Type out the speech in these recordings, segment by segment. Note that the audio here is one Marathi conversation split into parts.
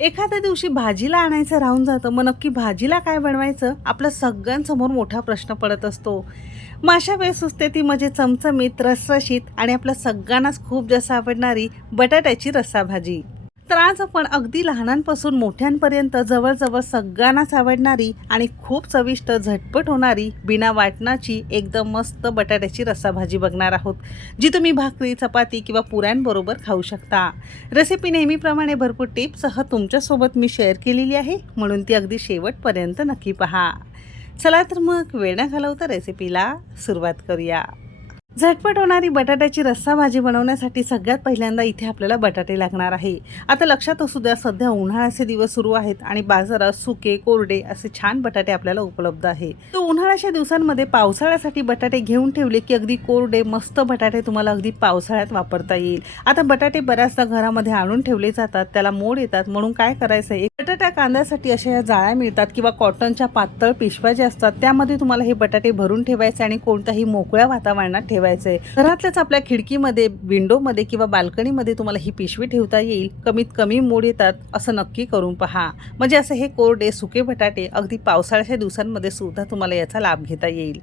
एखाद्या दिवशी भाजीला आणायचं राहून जातं. मग नक्की भाजीला काय बनवायचं? आपल्या सगळ्यांसमोर मोठा प्रश्न पडत असतो. माशा वेळेस सुचते ती म्हणजे चमचमीत रसरशीत आणि आपल्या सगळ्यांनाच खूप जास्त आवडणारी बटाट्याची रस्सा भाजी त्रास पण आपण अगदी लहानांपासून मोठ्यांपर्यंत जवळजवळ सगळ्यांनाच आवडणारी आणि खूप चविष्ट झटपट होणारी बिना वाटणाची एकदम मस्त बटाट्याची रस्सा भाजी बघणार आहोत जी तुम्ही भाकरी चपाती किंवा पुऱ्यांबरोबर खाऊ शकता. रेसिपी नेहमीप्रमाणे भरपूर टिप्ससह तुमच्यासोबत मी शेअर केलेली आहे म्हणून ती अगदी शेवटपर्यंत नक्की पहा. चला तर मग वेळ न घालवता रेसिपीला सुरुवात करूया. झटपट होणारी बटाट्याची रस्सा भाजी बनवण्यासाठी सगळ्यात पहिल्यांदा इथे आपल्याला बटाटे लागणार आहे. आता लक्षात असू द्या सध्या उन्हाळ्याचे दिवस सुरू आहेत आणि बाजारात सुके कोरडे असे छान बटाटे आपल्याला उपलब्ध आहे तर उन्हाळ्याच्या दिवसांमध्ये पावसाळ्यासाठी बटाटे घेऊन ठेवले की अगदी कोरडे मस्त बटाटे तुम्हाला अगदी पावसाळ्यात वापरता येईल. आता बटाटे बऱ्याचदा घरामध्ये आणून ठेवले जातात त्याला मोड येतात. म्हणून काय करायचं आहे? बटाट्या कांद्यासाठी अशा या जाळ्या मिळतात किंवा कॉटनच्या पातळ पिशव्या ज्या असतात त्यामध्ये तुम्हाला हे बटाटे भरून ठेवायचे आणि कोणत्याही मोकळ्या वातावरणात ठेवायचे. घरातल्याच आपल्या खिडकीमध्ये विंडोमध्ये किंवा बाल्कनीमध्ये तुम्हाला ही पिशवी ठेवता येईल. कमीत कमी मोड येतात असं नक्की करून पहा. म्हणजे असं हे कोरडे सुके बटाटे अगदी पावसाळ्याच्या दिवसांमध्ये सुद्धा तुम्हाला याचा लाभ घेता येईल.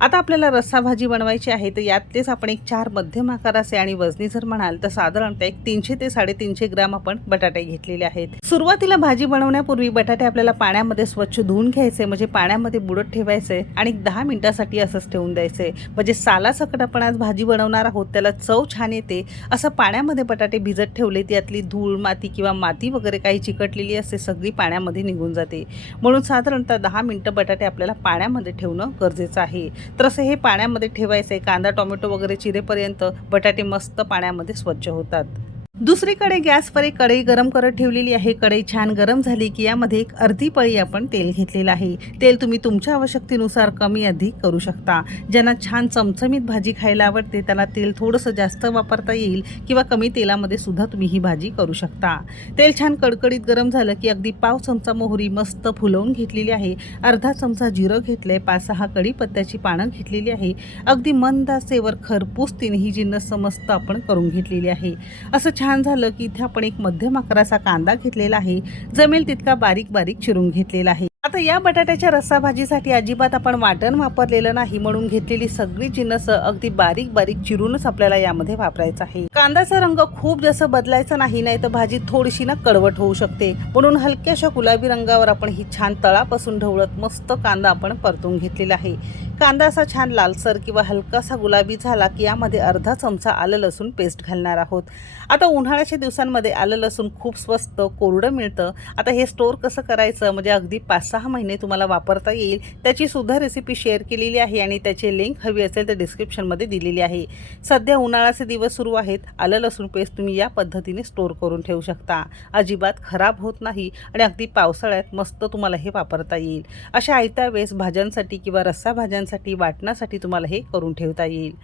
आता आपल्याला रस्सा भाजी बनवायची आहे तर यातलेच आपण एक चार मध्यम आकाराचे आणि वजनी जर म्हणाल तर साधारणतः एक तीनशे ते साडेतीनशे ग्राम आपण बटाटे घेतलेले आहेत. सुरुवातीला भाजी बनवण्यापूर्वी बटाटे आपल्याला पाण्यामध्ये स्वच्छ धुवून घ्यायचे म्हणजे पाण्यामध्ये बुडत ठेवायचे आणि दहा मिनिटासाठी असंच ठेवून द्यायचे. म्हणजे सालासकट आपण आज भाजी बनवणार आहोत. त्याला चव छान येते. असं पाण्यामध्ये बटाटे भिजत ठेवले त्यातली धूळ माती किंवा माती वगैरे काही चिकटलेली असते सगळी पाण्यामध्ये निघून जाते. म्हणून साधारणतः दहा मिनटं बटाटे आपल्याला पाण्यामध्ये ठेवणं गरजेचं आहे. तर असं हे पाण्यामध्ये ठेवायचं आहे कांदा टोमॅटो वगैरे चिरेपर्यंत बटाटे मस्त पाण्यामध्ये स्वच्छ होतात. दुसरीकडे गॅसवर एक कढई गरम करत ठेवलेली आहे. कढई छान गरम झाली की यामध्ये एक अर्धी पळी आपण तेल घेतलेलं आहे. तेल तुम्ही तुमच्या आवश्यकतेनुसार कमी अधिक करू शकता. ज्यांना छान चमचमीत भाजी खायला आवडते त्याला तेल थोडंसं जास्त वापरता येईल किंवा कमी तेलामध्ये सुद्धा तुम्ही ही भाजी करू शकता. तेल छान कडकडीत गरम झालं की अगदी पाव चमचा मोहरी मस्त फुलवून घेतलेली आहे. अर्धा चमचा जिरं घेतलंय पाच सहा कढीपत्त्याची पानं घेतलेली आहे. अगदी मंद आचेवर खरपूस तिन्ही जिन्नस मस्त आपण करून घेतलेली आहे. असं छान झालं की इथे आपण एक मध्यम आकाराचा कांदा घेतलेला आहे. जमेल तितका बारीक बारीक चिरून घेतलेला आहे. आता या बटाट्याच्या रस्सा भाजीसाठी अजिबात आपण वाटण वापरलेलं नाही म्हणून घेतलेली सगळी जिन्नस अगदी बारीक बारीक चिरूनच आपल्याला यामध्ये वापरायचं आहे. कांद्याचा रंग खूप जास्त बदलायचा नाही नाही तर भाजी थोडीशी ना कडवट होऊ शकते. म्हणून हलक्याशा गुलाबी रंगावर आपण ही छान तळापासून ढवळत मस्त कांदा आपण परतून घेतलेला आहे. कांदा असा छान लालसर किंवा हलकासा गुलाबी झाला की यामध्ये अर्धा चमचा आलं लसूण पेस्ट घालणार आहोत. आता उन्हाळ्याच्या दिवसांमध्ये आलं लसूण खूप स्वस्त कोरडं मिळतं. आता हे स्टोअर कसं करायचं? म्हणजे अगदी पाच सहा महिने तुम्हाला वापरता येईल. त्याची सुद्धा रेसिपी शेअर केलेली आहे आणि त्याची लिंक हवी असेल तर डिस्क्रिप्शनमध्ये दिलेली आहे. सध्या उन्हाळ्याचे दिवस सुरू आहेत. आलं लसूण पेस्ट तुम्ही या पद्धतीने स्टोअर करून ठेवू शकता. अजिबात खराब होत नाही आणि अगदी पावसाळ्यात मस्त तुम्हाला हे वापरता येईल. अशा आयत्या वेळेस भाज्यांसाठी किंवा रस्सा भाज्यां भाज्यांसाठी वाटण्यासाठी तुम्हाला हे करून ठेवता येईल.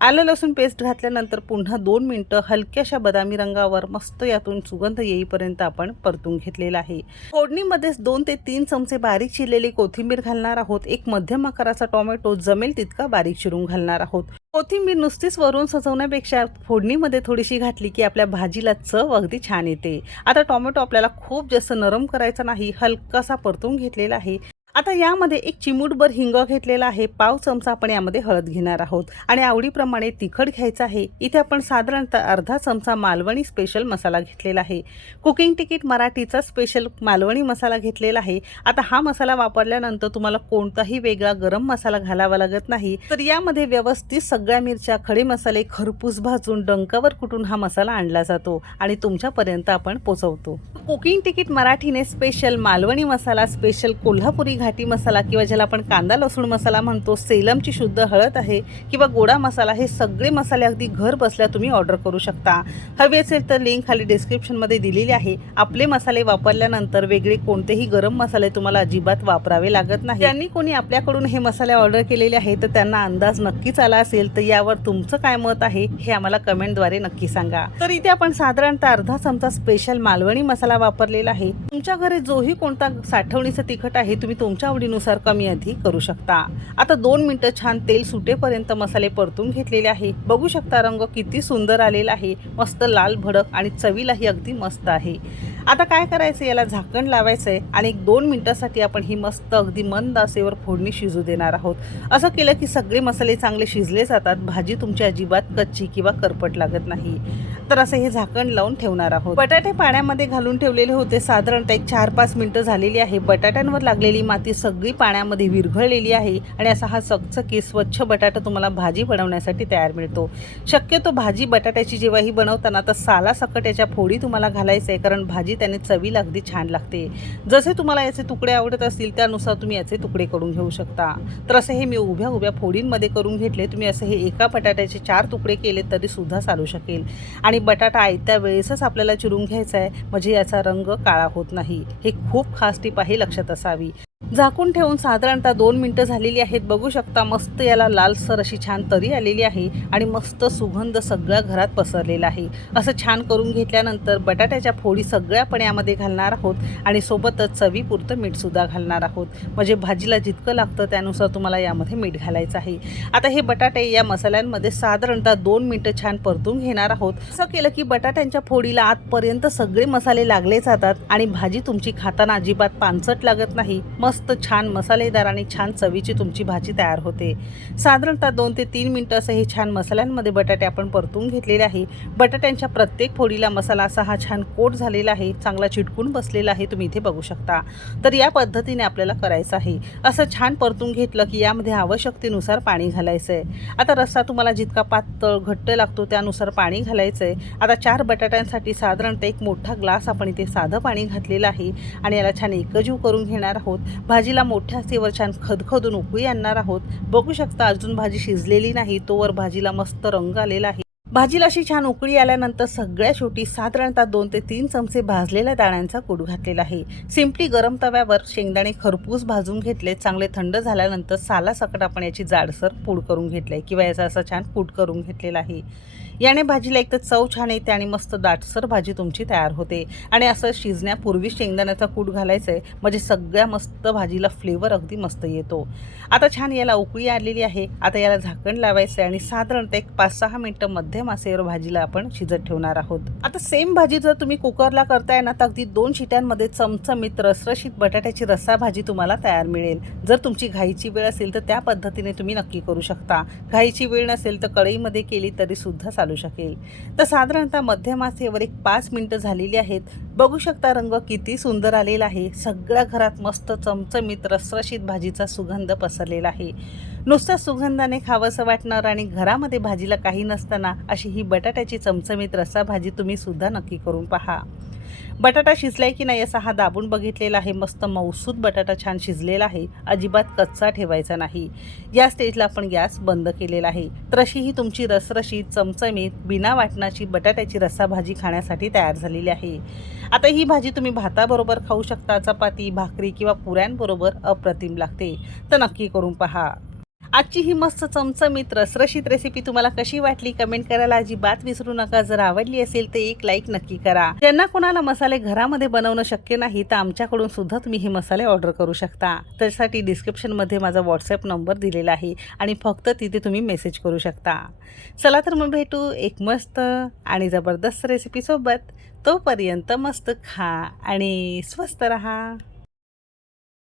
आलं लसूण पेस्ट घातल्यानंतर पुन्हा दोन मिनटं हलक्याशा बदामी रंगावर मस्त यातून सुगंध येईपर्यंत आपण परतून घेतलेला आहे. फोडणीमध्येच दोन ते तीन चमचे बारीक चिरलेली कोथिंबीर घालणार आहोत. एक मध्यम आकाराचा टोमॅटो जमेल तितका बारीक चिरून घालणार आहोत. कोथिंबीर नुसतीच वरून सजवण्यापेक्षा फोडणीमध्ये थोडीशी घातली की आपल्या भाजीला चव अगदी छान येते. आता टोमॅटो आपल्याला खूप जास्त नरम करायचा नाही हलकासा परतून घेतलेला आहे. आता यामध्ये एक चिमूटभर हिंग घेतलेला आहे. पाव चमचा आपण यामध्ये हळद घेणार आहोत. आणि आवडीप्रमाणे तिखट घ्यायचं आहे. इथे आपण साधारणतः अर्धा चमचा मालवणी स्पेशल मसाला घेतलेला आहे. कुकिंग तिकीट मराठीचा स्पेशल मालवणी मसाला घेतलेला आहे. आता हा मसाला वापरल्यानंतर तुम्हाला कोणताही वेगळा गरम मसाला घालावा लागत नाही. तर यामध्ये व्यवस्थित सगळ्या मिरच्या खडे मसाले खरपूस भाजून डंकावर कुटून हा मसाला आणला जातो आणि तुमच्यापर्यंत आपण पोचवतो कुकिंग तिकीट मराठीने स्पेशल मालवणी मसाला स्पेशल कोल्हापुरी घाटी मसाला किंवा ज्याला आपण कांदा लसूण मसाला म्हणतो सेलमची शुद्ध हळद आहे किंवा गोडा मसाला हे सगळे मसाले अगदी घर बसल्या तुम्ही ऑर्डर करू शकता. हवे असेल तर लिंक खाली डिस्क्रिप्शनमध्ये दिलेली आहे. आपले मसाले वापरल्यानंतर वेगळे कोणतेही गरम मसाले तुम्हाला अजिबात वापरावे लागत नाही. त्यांनी कोणी आपल्याकडून हे मसाले ऑर्डर केलेले आहे तर त्यांना अंदाज नक्कीच आला असेल. तर यावर तुमचं काय मत आहे हे आम्हाला कमेंटद्वारे नक्की सांगा. तर इथे आपण साधारणतः अर्धा चमचा स्पेशल मालवणी मसाला वापरलेला आहे. तुमच्या घरी जोही कोणता साठवणीचं तिखट आहे तुम्ही तुमच्या आवडीनुसार कमी अधिक करू शकता. आता दोन मिनटं छान तेल सुटेपर्यंत मसाले परतून घेतलेले आहे. बघू शकता रंग किती सुंदर आलेला आहे. मस्त लाल भडक आणि चवीलाही अगदी मस्त आहे. आता काय करायचं? याला झाकण लावायचं आहे आणि एक दोन मिनटासाठी आपण ही मस्त अगदी मंद आसेवर फोडणी शिजू देणार आहोत. असं केलं की सगळे मसाले चांगले शिजले जातात. भाजी तुमची अजिबात कच्ची किंवा करपट लागत नाही. तर असं हे झाकण लावून ठेवणार आहोत. बटाटे पाण्यामध्ये घालून ठेवलेले होते. साधारणतः एक चार पाच मिनटं झालेली आहे. बटाट्यांवर लागलेली माती सगळी पाण्यामध्ये विरघळलेली आहे आणि असा हा चकचकी स्वच्छ बटाटा तुम्हाला भाजी बनवण्यासाठी तयार मिळतो. शक्यतो भाजी बटाट्याची जेव्हाही बनवताना तर साला सकट याच्या फोडी तुम्हाला घालायचं आहे कारण भाजी त्याने चवीला अगदी छान लागते. जसे तुम्हाला याचे तुकडे आवडत असतील त्यानुसार तुम्ही याचे तुकडे करून घेऊ शकता. तर असे हे मी उभ्या उभ्या फोडींमध्ये करून घेतले. तुम्ही असं हे एका बटाट्याचे चार तुकडे केले तरी सुद्धा चालू शकेल. आणि बटाटा आयत्या वेळेसच आपल्याला चिरून घ्यायचा आहे म्हणजे याचा रंग काळा होत नाही. हे खूप खास टीप आहे लक्षात असावी. झाकून ठेवून साधारणतः दोन मिनटं झालेली आहेत. बघू शकता मस्त याला लालसर अशी छान तरी आलेली आहे आणि मस्त सुगंध सगळ्या घरात पसरलेला आहे. असं छान करून घेतल्यानंतर बटाट्याच्या फोडी सगळ्या पण यामध्ये घालणार आहोत आणि सोबतच चवीपुरतं मीठसुद्धा घालणार आहोत. म्हणजे भाजीला जितकं लागतं त्यानुसार तुम्हाला यामध्ये मीठ घालायचं आहे. आता हे बटाटे या मसाल्यांमध्ये साधारणतः दोन मिनटं छान परतून घेणार आहोत. असं केलं की बटाट्यांच्या फोडीला आतपर्यंत सगळे मसाले लागले जातात आणि भाजी तुमची खाताना अजिबात पानसट लागत नाही. मस्त छान मसालेदार आणि छान चवीची तुमची भाजी तयार होते. साधारणतः दोन ते तीन मिनटं असं हे छान मसाल्यांमध्ये बटाटे आपण परतून घेतलेले आहे. बटाट्यांच्या प्रत्येक फोडीला मसाला असा हा छान कोट झालेला आहे. चांगला चिटकून बसलेला आहे. तुम्ही इथे बघू शकता. तर या पद्धतीने आपल्याला करायचं आहे. असं छान परतून घेतलं की यामध्ये आवश्यकतेनुसार पाणी घालायचं आहे आता रस्सा तुम्हाला जितका पातळ घट्ट लागतो त्यानुसार पाणी घालायचं आहे आता चार बटाट्यांसाठी साधारणतः एक मोठा ग्लास आपण इथे साधं पाणी घातलेलं आहे. आणि याला छान एकजीव करून घेणार आहोत. भाजीला मोठ्या आचेवर छान खदखदून उकळी आणणार आहोत. बघू शकता अजून भाजी शिजलेली नाही तोवर भाजीला मस्त रंग आलेला आहे. भाजीला अशी छान उकळी आल्यानंतर सगळ्या शेवटी साधारणतः दोन ते तीन चमचे भाजलेल्या दाण्यांचा कूट घातलेला आहे. सिंपली गरम तव्यावर शेंगदाणे खरपूस भाजून घेतले चांगले थंड झाल्यानंतर साला सकट आपण याची जाडसर पूड करून घेतली आहे किंवा याचा असा छान कूट करून घेतलेला आहे. याने भाजीला एक तर चव छान येते आणि मस्त दाटसर भाजी तुमची तयार होते. आणि असं शिजण्यापूर्वी शेंगदाण्याचा कूट घालायचं आहे म्हणजे सगळ्या मस्त भाजीला फ्लेवर अगदी मस्त येतो. आता छान याला उकळी आलेली आहे. आता याला झाकण लावायचं आहे आणि साधारणतः एक पाच सहा मिनटं मध्यम आसेवर भाजीला आपण शिजत ठेवणार आहोत. आता सेम भाजी जर तुम्ही कुकरला करताय ना तर अगदी दोन शिट्यांमध्ये चमचमीत रसरशीत बटाट्याची रस्सा भाजी तुम्हाला तयार मिळेल. जर तुमची घाईची वेळ असेल तर त्या पद्धतीने तुम्ही नक्की करू शकता. घाईची वेळ नसेल तर कढईमध्ये केली तरी सुद्धा चालू शकेल. तर साधारणतः मध्यमासेवर एक पाच मिनटं झालेली आहेत. बघू शकता रंग किती सुंदर आलेला आहे. सगळ्या घरात मस्त चमचमीत रसरशीत भाजीचा सुगंध पसरलेला आहे. नुसत्या सुगंधाने खावंसं वाटणार आणि घरामध्ये भाजीला काही नसताना अशी ही बटाट्याची चमचमीत रस्सा भाजी तुम्ही सुद्धा नक्की करून पहा. बटाटा शिजलाय की नाही असा हा दाबून बघितलेला आहे. मस्त मौसूद बटाटा छान शिजलेला आहे. अजिबात कच्चा ठेवायचा नाही. या स्टेजला आपण गॅस बंद केलेला आहे. तर अशी ही तुमची रसरशीत चमचमीत बिना वाटणाची बटाट्याची रस्सा भाजी खाण्यासाठी तयार झालेली आहे. आता ही भाजी तुम्ही भाताबरोबर खाऊ शकता. चपाती भाकरी किंवा पुऱ्यांबरोबर अप्रतिम लागते. तर नक्की करून पहा. आजची ही मस्त चमचमीत रसरशीत रेसिपी तुम्हाला कशी वाटली? कमेंट करायला अजिबात विसरू नका. जर आवडली असेल तर एक लाईक नक्की करा. ज्यांना कोणाला मसाले घरामध्ये बनवणं शक्य नाही तर आमच्याकडून सुद्धा तुम्ही हे मसाले ऑर्डर करू शकता. त्यासाठी डिस्क्रिप्शनमध्ये माझा व्हॉट्सअप नंबर दिलेला आहे आणि फक्त तिथे तुम्ही मेसेज करू शकता. चला तर मग भेटू एक मस्त आणि जबरदस्त रेसिपीसोबत तोपर्यंत मस्त खा आणि स्वस्त रहा.